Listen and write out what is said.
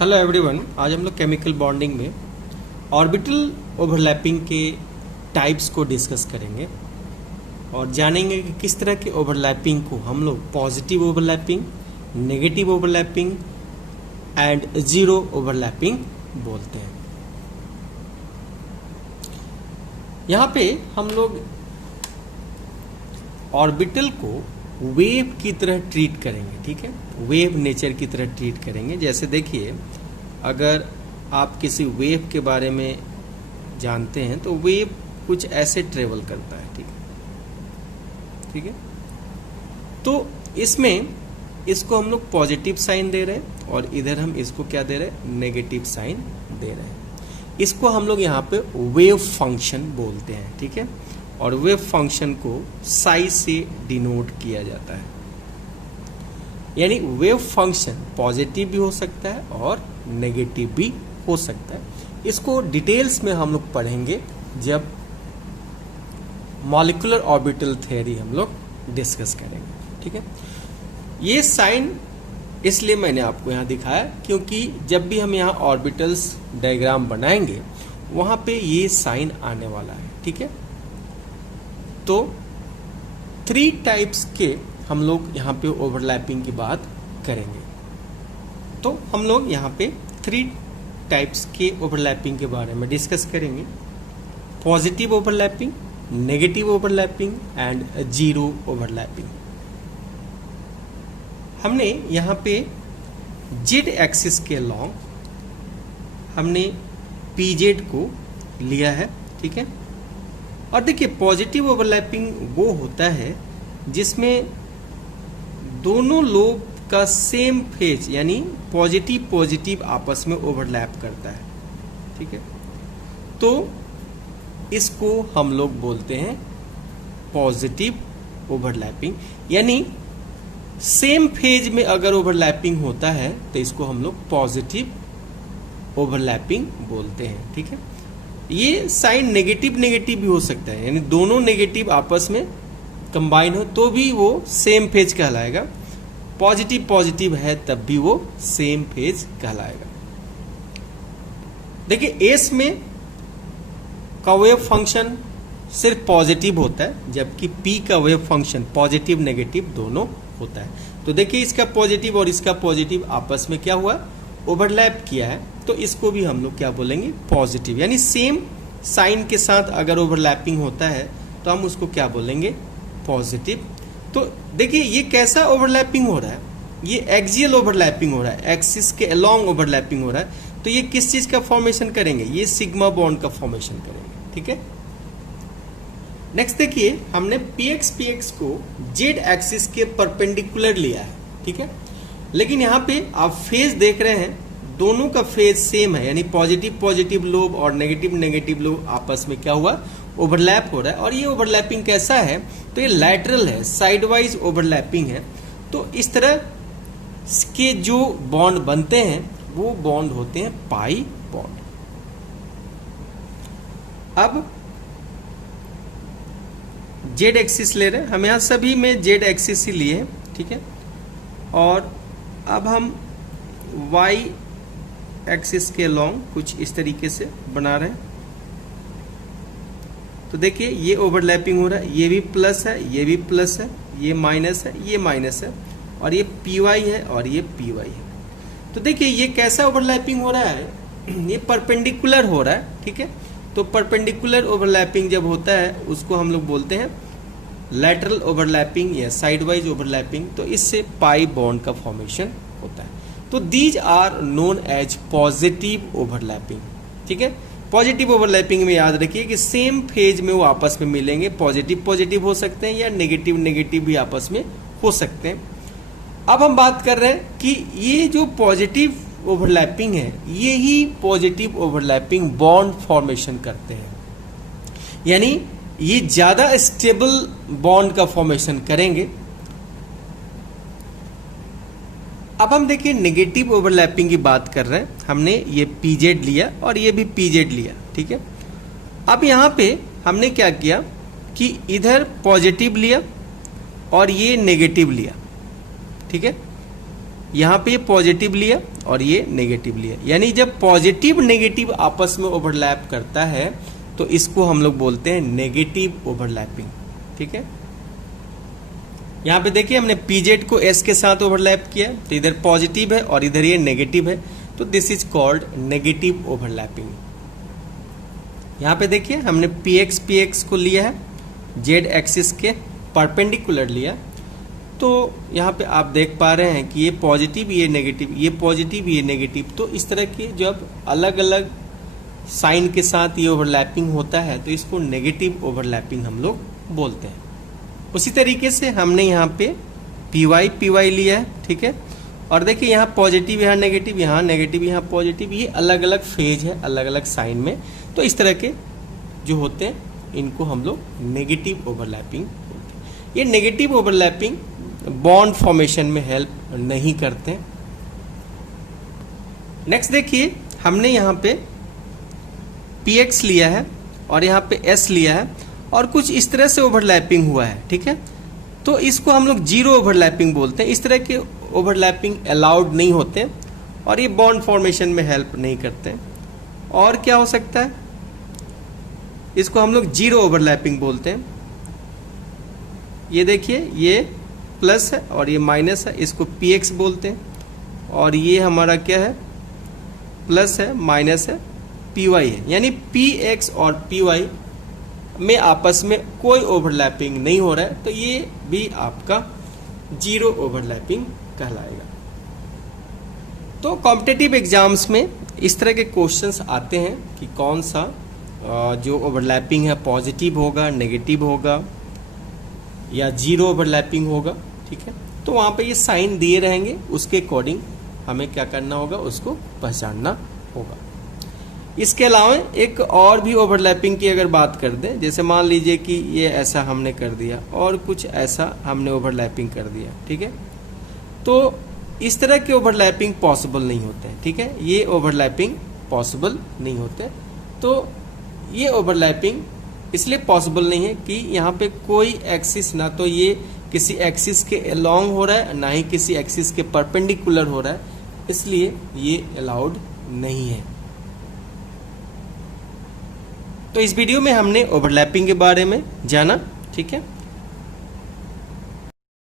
Hello everyone, आज हम लोग केमिकल बॉन्डिंग में ऑर्बिटल ओवरलैपिंग के टाइप्स को डिस्कस करेंगे और जानेंगे कि किस तरह के ओवरलैपिंग को हम लोग positive overlapping, negative overlapping and zero overlapping बोलते हैं। यहाँ पे हम लोग ऑर्बिटल को वेव की तरह ट्रीट करेंगे, ठीक है, वेव नेचर की तरह ट्रीट करेंगे। जैसे देखिए, अगर आप किसी वेव के बारे में जानते हैं तो वेव कुछ ऐसे ट्रेवल करता है, ठीक है। तो इसमें इसको हम लोग पॉजिटिव साइन दे रहे हैं और इधर हम इसको क्या दे रहे हैं, नेगेटिव साइन दे रहे हैं। इसको हम लोग यहाँ पे वेव फंक्शन बोलते हैं, ठीक है। और वेव फंक्शन को साई से डिनोट किया जाता है, यानी वेव फंक्शन पॉजिटिव भी हो सकता है और नेगेटिव भी हो सकता है। इसको डिटेल्स में हम लोग पढ़ेंगे जब मॉलिक्यूलर ऑर्बिटल थ्योरी हम लोग डिस्कस करेंगे, ठीक है। ये साइन इसलिए मैंने आपको यहाँ दिखाया क्योंकि जब भी हम यहाँ ऑर्बिटल्स डायग्राम बनाएंगे वहां पे ये साइन आने वाला है, ठीक है। तो 3 टाइप्स के हम लोग यहाँ पे ओवरलैपिंग की बात करेंगे। तो हम लोग यहाँ पे 3 टाइप्स के ओवरलैपिंग के बारे में डिस्कस करेंगे: positive overlapping, negative overlapping and zero overlapping. हमने यहाँ पे जेड एक्सिस के लॉन्ग हमने पीजेड को लिया है, ठीक है। और देखिए, पॉजिटिव ओवरलैपिंग वो होता है जिसमें दोनों लोब का सेम फेज यानी पॉजिटिव पॉजिटिव आपस में ओवरलैप करता है, ठीक है। तो इसको हम लोग बोलते हैं पॉजिटिव ओवरलैपिंग, यानी सेम फेज में अगर ओवरलैपिंग होता है तो इसको हम लोग पॉजिटिव ओवरलैपिंग बोलते हैं, ठीक है। ये साइन नेगेटिव नेगेटिव भी हो सकता है, यानी दोनों नेगेटिव आपस में कंबाइन हो तो भी वो सेम फेज कहलाएगा। पॉजिटिव पॉजिटिव है तब भी वो सेम फेज कहलाएगा। देखिए, एस में का वेव फंक्शन सिर्फ पॉजिटिव होता है, जबकि पी का वेव फंक्शन पॉजिटिव नेगेटिव दोनों होता है। तो देखिए, इसका पॉजिटिव और इसका पॉजिटिव आपस में क्या हुआ, ओवरलैप किया है, तो इसको भी हम लोग क्या बोलेंगे, पॉजिटिव। यानी सेम साइन के साथ अगर ओवरलैपिंग होता है तो हम उसको क्या बोलेंगे, पॉजिटिव। तो देखिए, ये कैसा ओवरलैपिंग हो रहा है, ये एक्सियल ओवरलैपिंग हो रहा है, एक्सिस के अलोंग ओवरलैपिंग हो रहा है। तो ये किस चीज का फॉर्मेशन करेंगे, ये सिग्मा बॉन्ड का फॉर्मेशन करेंगे, ठीक है। नेक्स्ट देखिए, हमने पीएक्स को जेड एक्सिस के परपेंडिकुलर लिया है, ठीक है। लेकिन यहाँ पे आप फेज देख रहे हैं, दोनों का फेज सेम है, यानी पॉजिटिव पॉजिटिव लोब और नेगेटिव नेगेटिव लोब आपस में क्या हुआ, ओवरलैप हो रहा है। और ये ओवरलैपिंग कैसा है, तो ये लैटरल है, साइडवाइज ओवरलैपिंग है। तो इस तरह के जो बॉन्ड बनते हैं वो बॉन्ड होते हैं पाई बॉन्ड। अब जेड एक्सिस ले रहे हैं हम, यहाँ सभी में जेड एक्सिस ही लिए हैं, ठीक है। और अब हम वाई एक्सिस के लॉन्ग कुछ इस तरीके से बना रहे हैं। तो देखिए, ये ओवरलैपिंग हो रहा है, ये भी प्लस है, ये भी प्लस है, ये माइनस है, ये माइनस है, और ये पी वाई है और ये पी वाई है। तो देखिए, ये कैसा ओवरलैपिंग हो रहा है, ये परपेंडिकुलर हो रहा है, ठीक है। तो परपेंडिकुलर ओवरलैपिंग जब होता है उसको हम लोग बोलते हैं लैटरल ओवरलैपिंग या साइडवाइज ओवरलैपिंग। तो इससे पाई बॉन्ड का फॉर्मेशन होता है। तो these are known as positive overlapping, ठीक है। पॉजिटिव ओवरलैपिंग में याद रखिए कि सेम फेज में वो आपस में मिलेंगे, पॉजिटिव पॉजिटिव हो सकते हैं या नेगेटिव नेगेटिव भी आपस में हो सकते हैं। अब हम बात कर रहे हैं कि ये जो पॉजिटिव ओवरलैपिंग है, ये ही पॉजिटिव ओवरलैपिंग बॉन्ड फॉर्मेशन करते हैं, यानी ये ज्यादा स्टेबल बॉन्ड का फॉर्मेशन करेंगे। अब हम देखिए, नेगेटिव ओवरलैपिंग की बात कर रहे हैं, हमने ये पीजेड लिया और ये भी पीजेड लिया, ठीक है। अब यहाँ पे हमने क्या किया कि इधर पॉजिटिव लिया और ये नेगेटिव लिया, ठीक है। यहाँ पे पॉजिटिव लिया और ये नेगेटिव लिया, यानी जब पॉजिटिव नेगेटिव आपस में ओवरलैप करता है तो इसको हम लोग बोलते हैं नेगेटिव ओवरलैपिंग। ठीक है, यहां पे देखिए हमने पीजेड को एस के साथ ओवरलैप किया, तो इधर पॉजिटिव है और इधर ये नेगेटिव है, तो this is called negative overlapping. यहां पे देखिए हमने पीएक्स को लिया है जेड एक्सिस के परपेंडिकुलर लिया, तो यहाँ पे आप देख पा रहे हैं कि ये पॉजिटिव ये नेगेटिव, ये पॉजिटिव ये नेगेटिव, तो इस तरह के जब अलग अलग साइन के साथ ये ओवरलैपिंग होता है तो इसको नेगेटिव ओवरलैपिंग हम लोग बोलते हैं। उसी तरीके से हमने यहाँ पे पी वाई लिया है। ठीक है, और देखिए यहाँ पॉजिटिव यहाँ नेगेटिव यहाँ पॉजिटिव, ये अलग अलग फेज है अलग अलग साइन में, तो इस तरह के जो होते हैं इनको हम लोग नेगेटिव ओवरलैपिंग बोलते हैं। ये नेगेटिव ओवरलैपिंग बॉन्ड फॉर्मेशन में हेल्प नहीं करते। नेक्स्ट देखिए हमने यहाँ पे px लिया है और यहाँ पे s लिया है और कुछ इस तरह से ओवरलैपिंग हुआ है। ठीक है, तो इसको हम लोग जीरो ओवरलैपिंग बोलते हैं। इस तरह के ओवरलैपिंग अलाउड नहीं होते और ये बॉन्ड फॉर्मेशन में हेल्प नहीं करते। और क्या हो सकता है, इसको हम लोग जीरो ओवरलैपिंग बोलते हैं। ये देखिए ये प्लस है और ये माइनस है, इसको px बोलते हैं। और ये हमारा क्या है, प्लस है माइनस है py है, यानी px और py में आपस में कोई ओवरलैपिंग नहीं हो रहा है, तो ये भी आपका जीरो ओवरलैपिंग कहलाएगा। तो कॉम्पिटिटिव एग्जाम्स में इस तरह के क्वेश्चंस आते हैं कि कौन सा जो ओवरलैपिंग है पॉजिटिव होगा, नेगेटिव होगा या जीरो ओवरलैपिंग होगा। ठीक है, तो वहां पे ये साइन दिए रहेंगे, उसके अकॉर्डिंग हमें क्या करना होगा, उसको पहचानना होगा। इसके अलावा एक और भी ओवरलैपिंग की अगर बात कर दें, जैसे मान लीजिए कि ये ऐसा हमने कर दिया और कुछ ऐसा हमने ओवरलैपिंग कर दिया। ठीक है, तो इस तरह के ओवरलैपिंग पॉसिबल नहीं होते हैं। ठीक है, ये ओवरलैपिंग पॉसिबल नहीं होते। तो ये ओवरलैपिंग इसलिए पॉसिबल नहीं है कि यहाँ पे कोई एक्सिस, ना तो ये किसी एक्सिस के अलोंग हो रहा है ना ही किसी एक्सिस के परपेंडिकुलर हो रहा है, इसलिए ये अलाउड नहीं है। तो इस वीडियो में हमने ओवरलैपिंग के बारे में जाना। ठीक है।